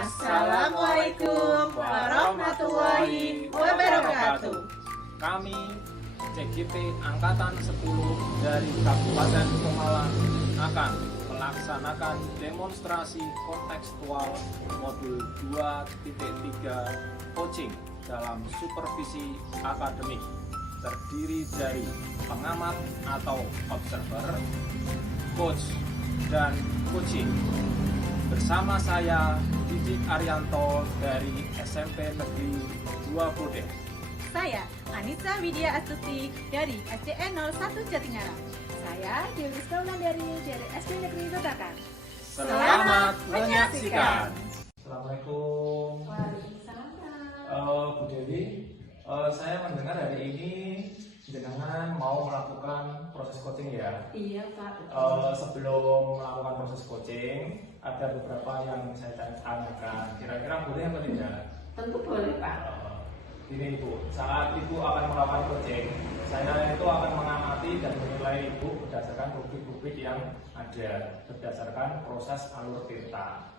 Assalamualaikum warahmatullahi wabarakatuh. Kami CGT Angkatan 10 dari Kabupaten Pemalang akan melaksanakan demonstrasi kontekstual modul 2.3 coaching dalam supervisi akademik, terdiri dari pengamat atau observer, coach, dan coaching. Bersama saya Didik Arianto dari SMP Negeri 2 Bode. Saya Anissa Widya Astuti dari SCN 01 Jatinegara. Saya Dewi Kaulandari dari SD Negeri Babakan. Selamat menyaksikan. Assalamualaikum. Waalaikumsalam. Bu Dewi, saya mendengar hari ini jenengan mau melakukan proses coaching ya? Iya Pak. Sebelum melakukan proses coaching, ada beberapa yang saya tanyakan. Kira-kira boleh apa tidak? Tentu boleh Pak. Ini Ibu, saat Ibu akan melakukan coaching, saya itu akan mengamati dan menilai Ibu berdasarkan rubrik-rubrik yang ada, berdasarkan proses alur tirta.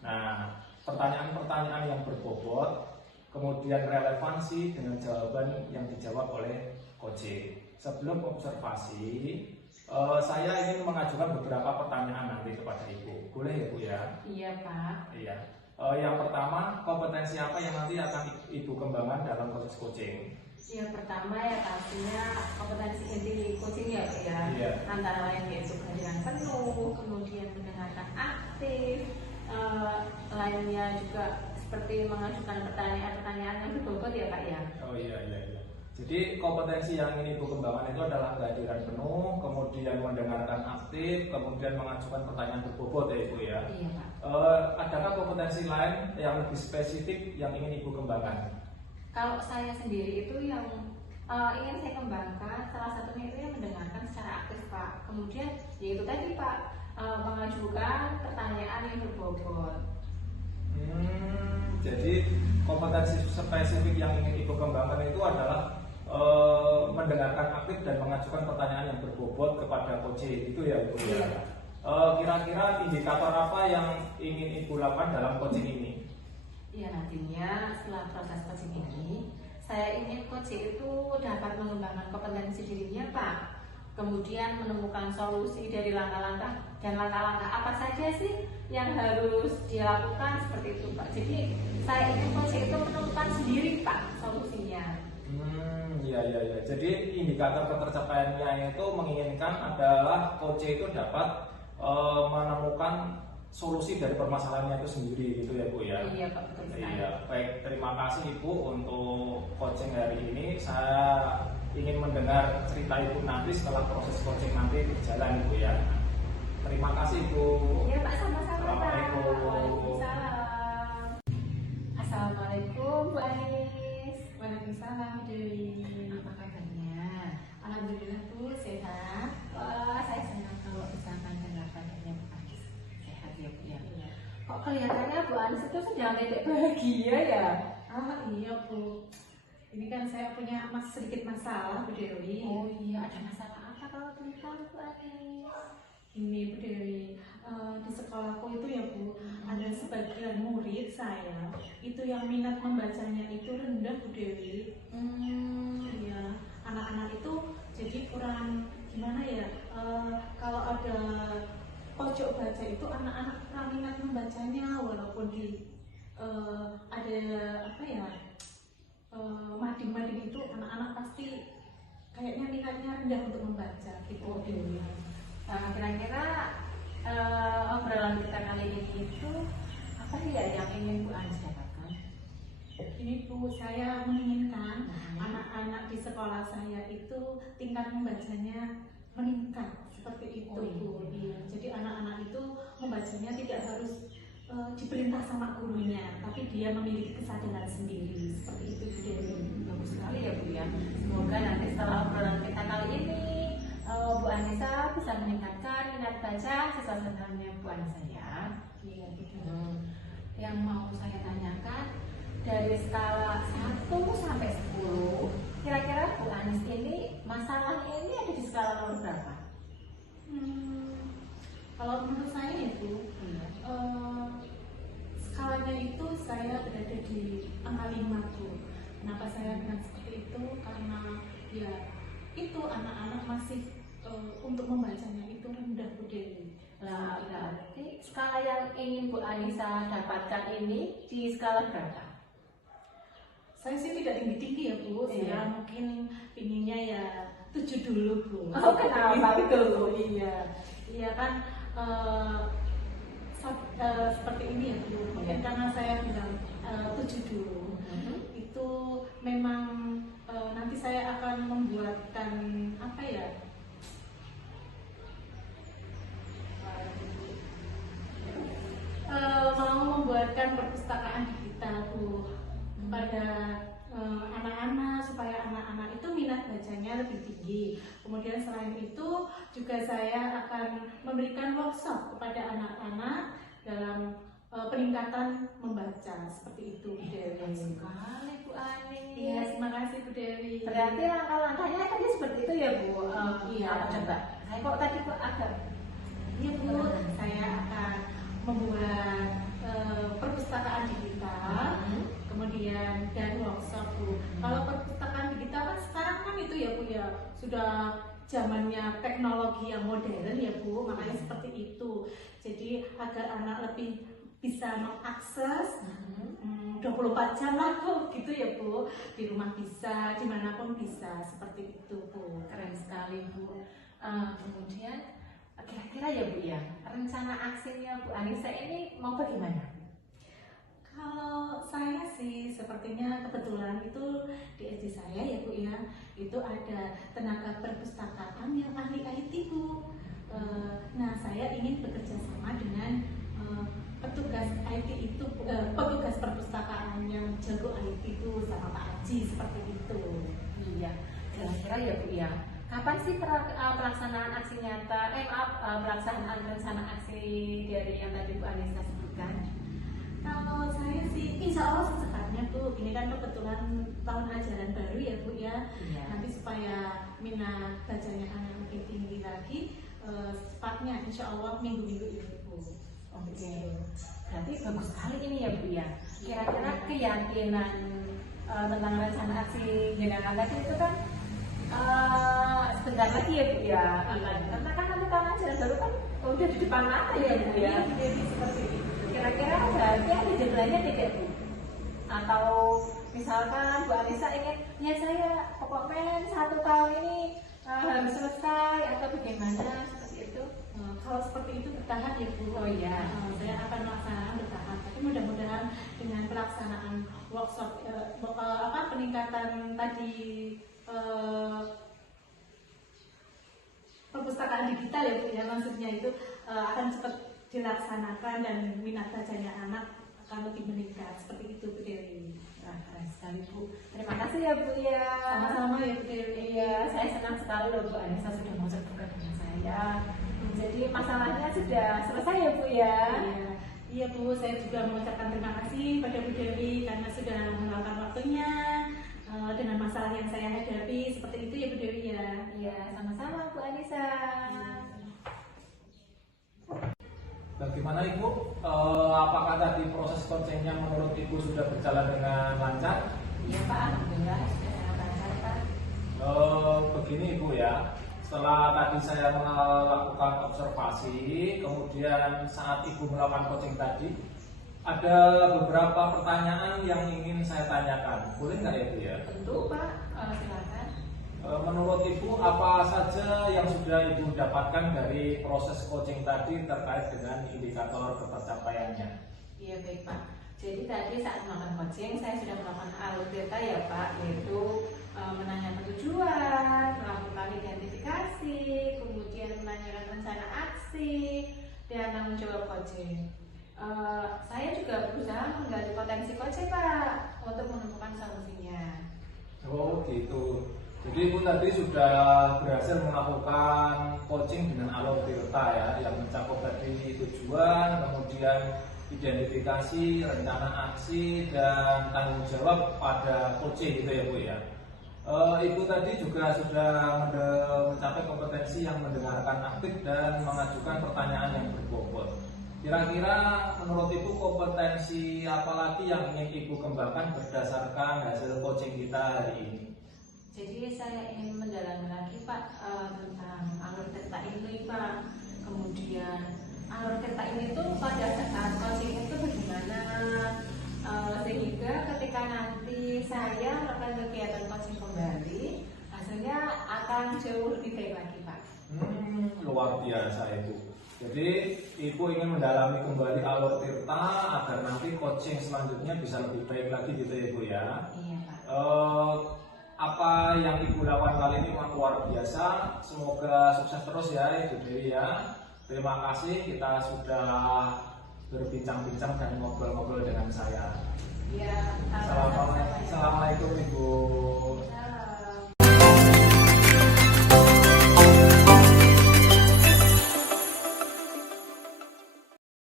Nah, pertanyaan-pertanyaan yang berbobot, kemudian relevansi dengan jawaban yang dijawab oleh coaching. Sebelum observasi, saya ingin mengajukan beberapa pertanyaan nanti kepada Ibu. Boleh ya Bu ya? Iya Pak. Iya. Yang pertama, kompetensi apa yang nanti akan Ibu kembangkan dalam proses coaching? Yang pertama ya pastinya kompetensi inti coaching ya Pak ya. Iya. Antara lain yaitu kehadiran penuh, kemudian mendengarkan aktif, lainnya juga seperti mengajukan pertanyaan-pertanyaan yang berbobot ya Pak ya. Oh iya. Jadi kompetensi yang ingin Ibu kembangkan itu adalah kehadiran penuh, kemudian mendengarkan aktif, kemudian mengajukan pertanyaan berbobot ya Ibu ya. Iya Pak. Adakah kompetensi lain yang lebih spesifik yang ingin Ibu kembangkan? Kalau saya sendiri itu yang ingin saya kembangkan, salah satunya itu yang mendengarkan secara aktif Pak. Kemudian yaitu tadi Pak, mengajukan pertanyaan yang berbobot. Jadi kompetensi spesifik yang ingin Ibu kembangkan itu adalah mendengarkan aktif dan mengajukan pertanyaan yang berbobot kepada coaching, itu ya Ibu ya. Iya. Kira-kira indikator apa yang ingin Ibu lakukan dalam coaching ini? Ya nantinya setelah proses coaching ini, saya ingin coaching itu dapat mengembangkan kompetensi dirinya Pak. Kemudian menemukan solusi dari langkah-langkah dan langkah-langkah apa saja sih yang harus dilakukan seperti itu Pak. Jadi saya ingin coaching itu menemukan sendiri Pak solusinya. Iya. Jadi indikator ketercapaiannya itu menginginkan adalah coaching itu dapat menemukan solusi dari permasalahannya itu sendiri gitu ya Bu ya. Iya Pak, betul sekali. Iya, baik, terima kasih Ibu untuk coaching hari ini. Saya ingin mendengar cerita Ibu nanti setelah proses coaching nanti berjalan Ibu ya. Terima kasih Ibu. Iya Pak, sama-sama Pak. Assalamualaikum. Waalaikumsalam. Assalamualaikum Bu Anis. Waalaikumsalam Dewi. Apa kabarnya? Alhamdulillah Bu, sehat. Wah, saya senang kalau bisa mendengar kabarnya Bu Anis. Sehat ya Bu ya. Kok kelihatannya Bu Anis itu sedang tidak bahagia ya? Iya Bu. Ini kan saya punya sedikit masalah Bu Dewi. Oh iya, ada masalah apa kalau boleh tahu Bu Anis? Ini Bu Dewi, Di sekolahku itu ya Bu, ada sebagian murid saya itu yang minat membacanya itu rendah Bu Dewi. Iya, anak-anak itu jadi kurang gimana ya? Kalau ada pojok baca itu anak-anak kurang minat membacanya, walaupun ada apa ya, mading-mading itu anak-anak pasti kayaknya minatnya rendah untuk membaca gitu. Dewi. Kira-kira obrolan kita kali ini itu apa sih ya yang ingin Bu Anis dapatkan? Ini Bu, saya menginginkan anak-anak di sekolah saya itu tingkat membacanya meningkat seperti itu Bu. Iya. Jadi anak-anak itu membacanya tidak harus diperintah sama gurunya, tapi dia memiliki kesadaran sendiri seperti itu Bu Dewi. Bagus sekali ya Bu ya. Semoga nanti setelah obrolan kita kali ini Bu Anissa bisa meningkatkan minat baca siswa-siswanya Bu Anissa ya. Iya, Yang mau saya tanyakan dari skala 1 sampai 10, kira-kira Bu Anis ini masalahnya ini ada di skala nomor berapa? Kalau menurut saya itu skalanya itu saya berada di angka 5 Bu. Kenapa saya bilang seperti itu? Karena ya itu anak-anak masih untuk membacanya itu rendah Bu Dewi. Nah, berarti skala yang ingin Bu Anissa dapatkan ini di skala berapa? Saya sih tidak tinggi-tinggi ya Bu, saya mungkin pinginnya ya 7 dulu Bu. Oh, kenapa betul Bu? Iya, iya kan seperti ini ya Bu, mungkin karena saya bilang 7 dulu. Itu memang nanti saya akan membuatkan apa ya, mau membuatkan perpustakaan digital Bu kepada anak-anak supaya anak-anak itu minat bacanya lebih tinggi. Kemudian selain itu juga saya akan memberikan workshop kepada anak-anak dalam peningkatan membaca seperti itu Bu Dewi. Sekali Bu Anis. Iya, terima kasih Bu Dewi. Berarti langkah-langkahnya tadi seperti itu ya Bu? Iya. Apa coba? Saya kok tadi Bu agak. Iya Bu, saya akan membuat perpustakaan digital, kemudian dan workshop Bu. Kalau perpustakaan digital kan sekarang kan itu ya Bu ya, sudah zamannya teknologi yang modern ya Bu, makanya seperti itu. Jadi agar anak lebih bisa mengakses 24 jam lah Bu, gitu ya Bu. Di rumah bisa, dimanapun bisa, seperti itu Bu. Keren sekali Bu. Kemudian kira-kira ya Bu ya, rencana aksinya Bu Anissa ini mau bagaimana? Kalau saya sih sepertinya kebetulan itu di SD saya ya Bu ya, itu ada tenaga perpustakaan yang ahli IT Bu. Nah saya ingin bekerja sama dengan petugas IT itu, petugas perpustakaan yang jago IT itu sama Pak Haji seperti itu. Iya, kira-kira ya Bu ya. Kapan sih pelaksanaan aksi nyata, pelaksanaan rencana aksi dari yang tadi Bu Anissa sebutkan? Kalau saya sih insya Allah secepatnya Bu, ini kan kebetulan tahun ajaran baru ya Bu ya. Iya. Nanti supaya minat bacanya anak makin tinggi lagi, secepatnya insya Allah minggu-minggu ini Bu. Oke, berarti bagus sekali ini ya Bu ya. Kira-kira keyakinan tentang rencana aksi jenengan tadi itu kan sebentar lagi ya Bu ya. Karena kan nanti tahun ajaran baru kan udah di depan mata ya Bu ya. Jadi seperti itu. Kira-kira berarti ada deadline-nya tidak Bu? Atau misalkan Bu Anissa ingin, ya saya pokoknya 1 tahun ini harus selesai atau bagaimana seperti itu? Kalau seperti itu bertahan ya Bu. Oh iya. Saya akan melaksanakan bertahan. Tapi mudah-mudahan dengan pelaksanaan workshop peningkatan tadi perpustakaan digital ya Bu ya, maksudnya itu akan cepat dilaksanakan dan minat bacanya anak akan lebih meningkat seperti itu Bu Dewi. Keren sekali Bu. Terima kasih ya Bu ya. Sama-sama ya Bu Dewi. Iya, saya senang sekali loh Bu Anissa sudah mau terbuka dengan saya. Jadi masalahnya sudah selesai ya Bu ya. Iya Bu, saya juga mengucapkan terima kasih pada Bu Dewi karena sudah meluangkan waktunya dengan masalah yang saya hadapi seperti itu ya Bu Dewi ya. Iya, sama-sama Bu Anissa. Bagaimana Ibu? Apakah tadi proses coachingnya menurut Ibu sudah berjalan dengan lancar? Iya Pak, alhamdulillah sudah lancar Pak. Begini Ibu ya, setelah tadi saya melakukan observasi, kemudian saat Ibu melakukan coaching tadi, ada beberapa pertanyaan yang ingin saya tanyakan. Boleh nggak ya Bu ya? Tentu Pak, silakan. Menurut Ibu apa saja yang sudah Ibu dapatkan dari proses coaching tadi terkait dengan indikator ketercapaiannya? Iya baik Pak. Jadi tadi saat melakukan coaching saya sudah melakukan alur delta ya Pak, yaitu menanyakan tujuan, melakukan identifikasi, kemudian menanyakan rencana aksi, dan tanggung jawab coaching. Saya juga berusaha menggali potensi coaching Pak untuk menemukan solusinya. Oh gitu. Jadi Ibu tadi sudah berhasil melakukan coaching dengan alur delta ya, yang mencakup tadi tujuan, kemudian identifikasi, rencana aksi, dan tanggung jawab pada coaching gitu ya Bu ya. Ibu tadi juga sudah mencapai kompetensi yang mendengarkan aktif dan mengajukan pertanyaan yang berbobot. Kira-kira menurut Ibu kompetensi apa lagi yang ingin Ibu kembangkan berdasarkan hasil coaching kita hari ini? Jadi saya ingin mendalami lagi Pak tentang alur delta ini Pak. Kemudian alur delta ini tuh pada saat coaching itu bagaimana, sehingga ketika nanti saya melakukan kegiatan coaching kembali, hasilnya akan jauh lebih baik lagi Pak. Luar biasa Ibu. Jadi Ibu ingin mendalami kembali alur tirta agar nanti coaching selanjutnya bisa lebih baik lagi gitu ya Ibu ya. Iya Pak. Apa yang Ibu lakukan kali ini memang luar biasa. Semoga sukses terus ya Ibu Dewi ya. Terima kasih kita sudah berbincang-bincang dan ngobrol-ngobrol dengan saya. Iya. Assalamualaikum Ibu.